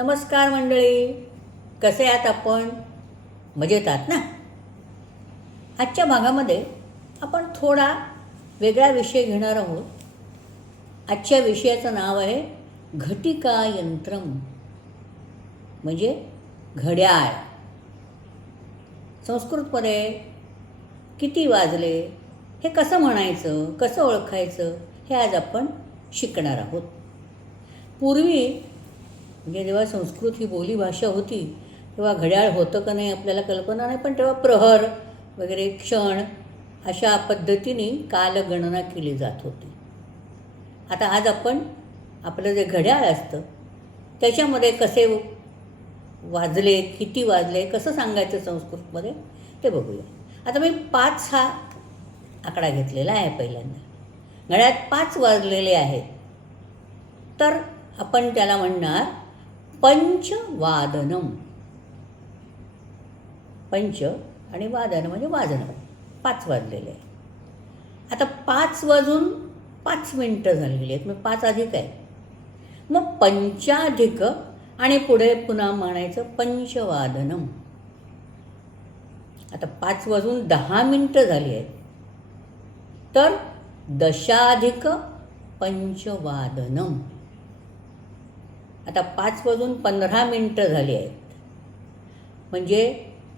नमस्कार मंडळी, कसे आहात आपण? मजेत आहात ना? आजच्या भागामध्ये आपण थोडा वेगळा विषय घेणार आहोत. आजच्या विषयाचं नाव आहे घटिका यंत्रम, म्हणजे घड्याळ. संस्कृतमध्ये किती वाजले हे कसं म्हणायचं, कसं ओळखायचं हे आज आपण शिकणार आहोत. पूर्वी म्हणजे जेव्हा संस्कृत ही बोलीभाषा होती तेव्हा घड्याळ होतं का नाही आपल्याला कल्पना नाही, पण तेव्हा प्रहर वगैरे क्षण अशा पद्धतीने कालगणना केली जात होती. आता आज आपण आपलं जे घड्याळ असतं त्याच्यामध्ये कसे वाजले, किती वाजले, कसं सांगायचं संस्कृतमध्ये ते बघूया. आता मी 5 हा आकडा घेतलेला आहे. पहिल्यांदा घड्याळात 5 वाजलेले आहेत तर आपण त्याला म्हणणार पंचवादनम. पंच आणि वादन म्हणजे वाजणं, 5 वाजलेले आहे. आता 5 वाजून 5 मिनटं झालेली आहेत, मग 5 अधिक आहे, मग पंचाधिक आणि पुढे पुन्हा म्हणायचं पंचवादनम. आता 5 वाजून 10 मिनटं झाली आहेत तर दशाधिक पंचवादनम. आता 5 वाजून 15 मिनटं झाली आहेत म्हणजे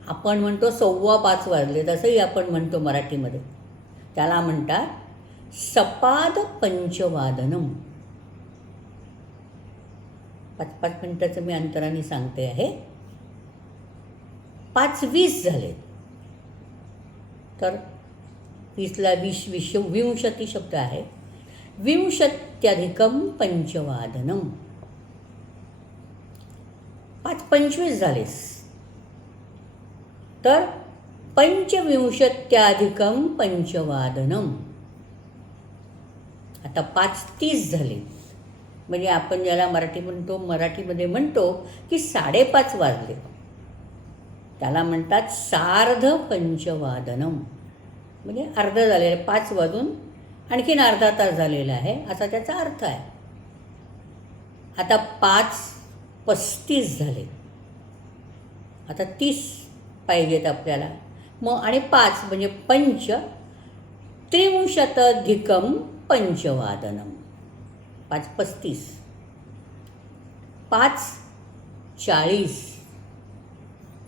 आपण म्हणतो 5:15 वाजले, तसंही आपण म्हणतो मराठीमध्ये. त्याला म्हणतात सपाद पंचवादनम. 5-5 मिनटाचं मी अंतराने सांगते आहे. 5:20 झाले तर 20ला 20 विंशती शब्द आहे. विंशत्यधिकम पंचवादनम. 5:25 झालेस तर पंचविंशत्याधिकम पंचवादनम. आता 5:30 झाले म्हणजे आपण ज्याला मराठीमध्ये म्हणतो की 5:30 वाजले, त्याला म्हणतात सार्ध पंचवादनम. म्हणजे अर्ध झालेलं, 5 वाजून आणखीन अर्धा तास झालेला आहे असा त्याचा अर्थ आहे. आता 5:35 झाले, आता 30 पाहिजेत आपल्याला, मग आणि 5 म्हणजे पंच त्रिंशतधिकम पंचवादनम. 5:35. 5:40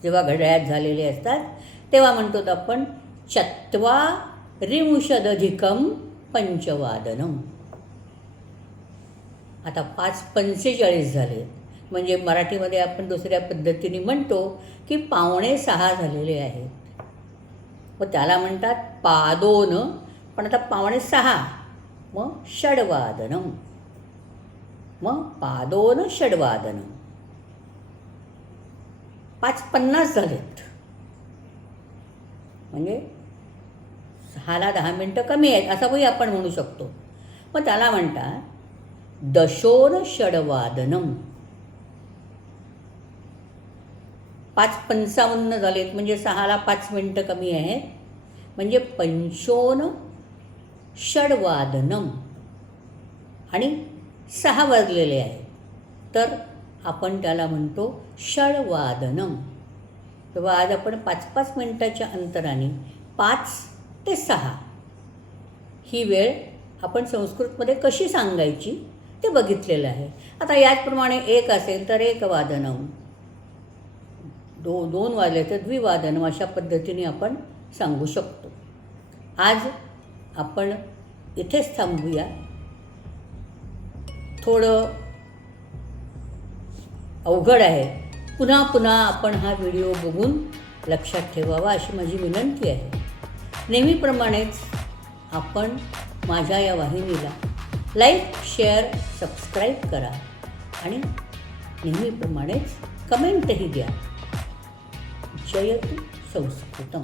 जेव्हा घड्याळात झालेले असतात तेव्हा म्हणतो आपण चत्वारिंशदधिकम पंचवादनम. आता 5:45 झाले म्हणजे मराठीमध्ये आपण दुसऱ्या पद्धतीने म्हणतो की 5:45 झालेले आहेत, व त्याला म्हणतात पादोन. पण आता 5:45 मग षड्वादनम, मग पादोन षड्वादनम. 5:50 झालेत म्हणजे 6ला 10 मिनटं कमी आहेत असंही आपण म्हणू शकतो. मग त्याला म्हणतात दशोन षड्वादनम. 5:55 झालेत म्हणजे 6ला 5 मिनटं कमी आहेत म्हणजे पंचोन षड्वादनम आणि 6 वाजलेले आहेत तर आपण त्याला म्हणतो षड्वादनम. तेव्हा आज आपण 5-5 मिनटाच्या अंतराने 5 ते 6 ही वेळ आपण संस्कृतमध्ये कशी सांगायची ते बघितलेलं आहे. आता याचप्रमाणे 1 असेल तर 1 वादनम, 2 वाजले तर द्विवादनम, अशा पद्धतीने आपण सांगू शकतो. आज आपण इथेच थांबूया. थोडं अवघड आहे, पुन्हा आपण हा व्हिडिओ बघून लक्षात ठेवावा अशी माझी विनंती आहे. नेहमीप्रमाणेच आपण माझ्या या वाहिनीला लाईक, शेअर, सबस्क्राईब करा आणि नेहमीप्रमाणेच कमेंटही द्या. जयतु संस्कृतम.